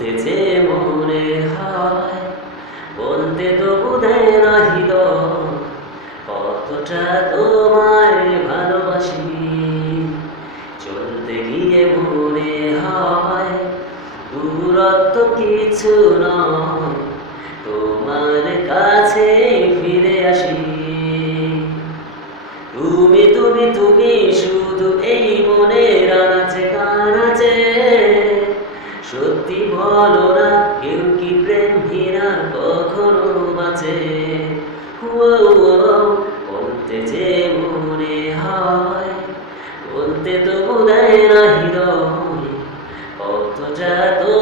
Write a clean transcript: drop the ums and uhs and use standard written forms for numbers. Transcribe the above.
বলতে যে মনে হয়, বলতে তো বোধহয় না হৃদয়, কতটা তোমায় ভালোবাসি। চলতে গিয়ে মনে হয় দূরত্ব কিছু নয়, তোমার কাছে ফিরে আসি। তুমি তুমি তুমি শুধু এই মনের আনাচে কানাচে, সত্যি বলো না কেউ কি প্রেম ঘৃণা কখনো বাঁচে? বলতে যে মনে হয়, বলতে তো বোধহয় না হৃদয়, কতটা তো